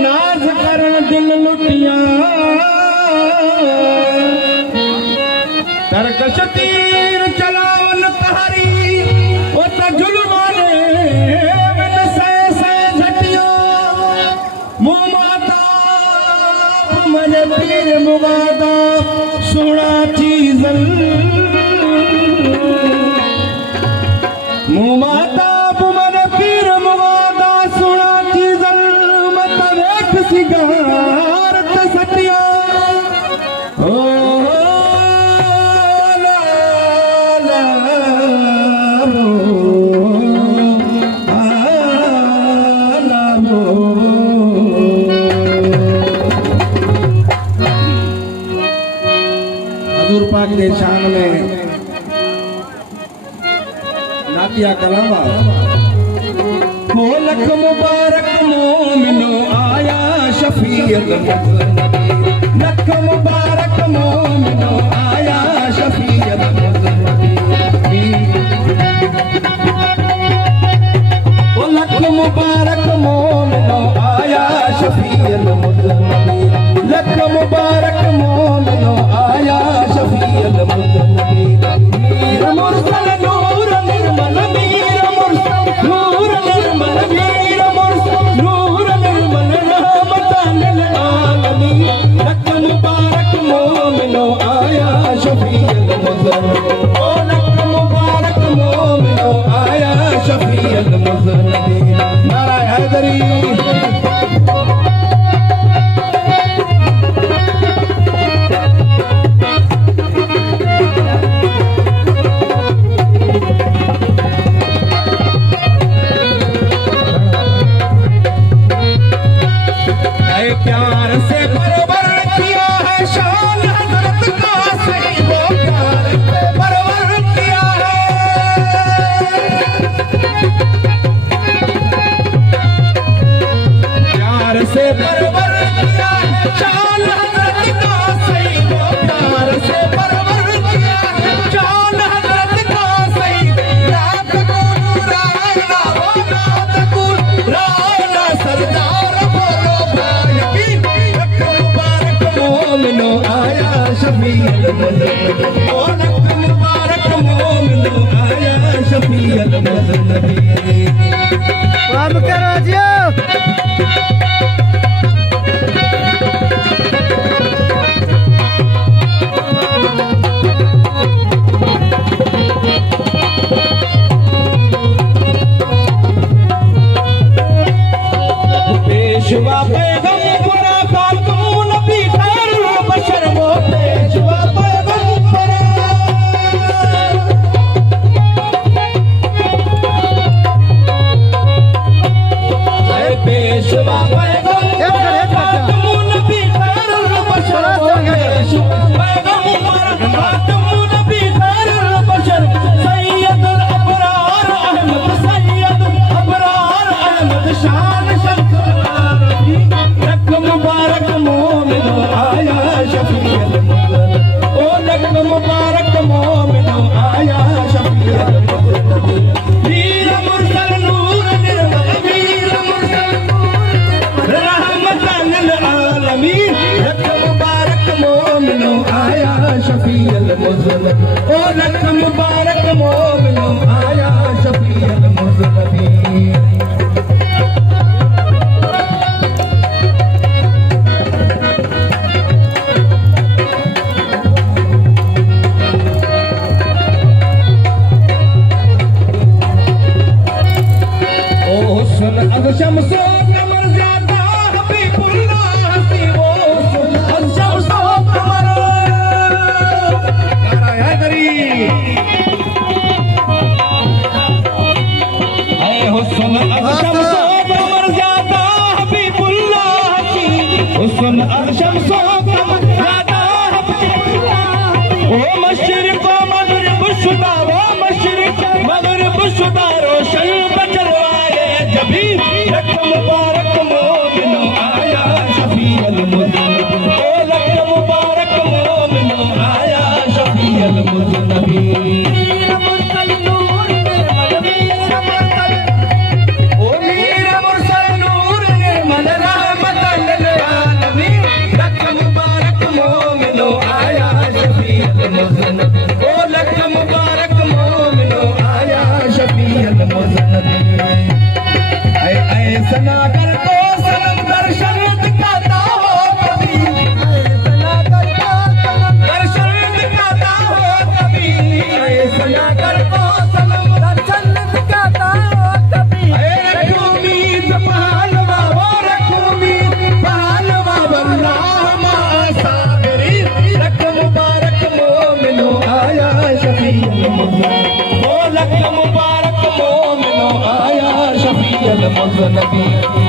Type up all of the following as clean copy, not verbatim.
नाज करण दिल लुटिया तरकश तीर चलावन तहारी ओ त जुलमाने बिन से झटिया मुमाता मने पीर मुगादा सुना चीजल मुमाता मने पीर मुगादा सुना चीजल सिगारत सटिया ओ ला ला हजूर पाक के शान में नातिया कलामा हो लख मुबारक मोमिनो आया शफीअत लख मुबारक मोमिनो आया शफीअत ओ लख मुबारक मोमिनो आया शफीअत लख मुबारक मोमिनो आया शफीअत मीर मुरसल नूर निर्मल मीर मुरसल नूर निर्मल मीर मुरसल नूर निर्मल रहमतन लिल आलमीन लख मुबारक मोमिनो आया शफीअत मुज़न्नबी ओ लख मुबारक मोमिनो आया शफीअत मुज़न्नबी नारा हैदरी प्यार से परवर किया है शान हज़रत का सही वो प्यार से परवर किया है प्यार से परवर किया है शान हज़रत का सही वो प्यार से परवर किया है शान हज़रत का सही रात को नूराना वो रात को राना सरदार बोलो मोमिनो आया शफीअत मुज़न्नबी ओ लख मुबारक मोमिनो आया शफीअत मुज़न्नबी काम करो जियो पेशवा पैगम पुरा खातून नबी खैरुल बशर वो पेशवा पैगम पुरा पेशवा पैगम खातून नबी खैरुल बशर वो पेशवा पैगम पुरा खातून नबी खैरुल बशर सैयदुल अबरार अहमद सैयदुल अबरार अहमद शान लख मुबारक मोमिनो आया शफीअत मुज़न्नबी ओ लख मुबारक मोमिनो आया शफीअत मुज़न्नबी वीर मुरसल नूर निर्मल वीर मुरसल रहमतन लिल आलमीन लख मुबारक मोमिनो आया शफीअत मुज़न्नबी ओ लख मुबारक मोमिनो आया शफीअत मुज़न्नबी मशरिक़ मग़रिब शुदा वो मशरिक़ मग़रिब शुदा रोशन बचलवाए जबी लख मुबारक मोमिनो आया शफी अल मुज़नबी ओ लख मुबारक मोमिनो आया शफी अल मुज़नबी मीर मुरसल नूर निर्मल मीर मुरसल ओ मीर मुरसल नूर निर्मल रहमतल लिल आलमीन लख मुबारक मोमिनो आया शफी अल मुज़नबी ओ लख मुबारक मोमिनो आया शफी अल मुज़नबी ऐ सना कर तो सनम दर्शन दिखाता हो कभी ऐ सना कर तो सनम दर्शन दिखाता हो कभी ऐ सना कर तो सनम दर्शन दिखाता हो कभी रखो उम्मीद पहलवा वो रखो उम्मीद पहलवा वरना हम साबरी लख मुबारक मोमिनो आया शफी अल मुज़नबी ओ लख मुबारक मोमिनो आया शफी अल मुज़नबी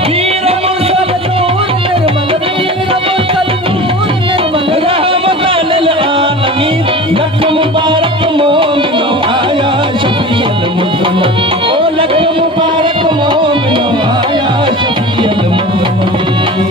मीर मुरसल नूर निर्मल मीर मुरसल नूर निर्मल रहमतल लिल आलमीन लख मुबारक मोमिनो आया शफी अल मुज़नबी ओ लख मुबारक मोमिनो आया शफी अल मुज़नबी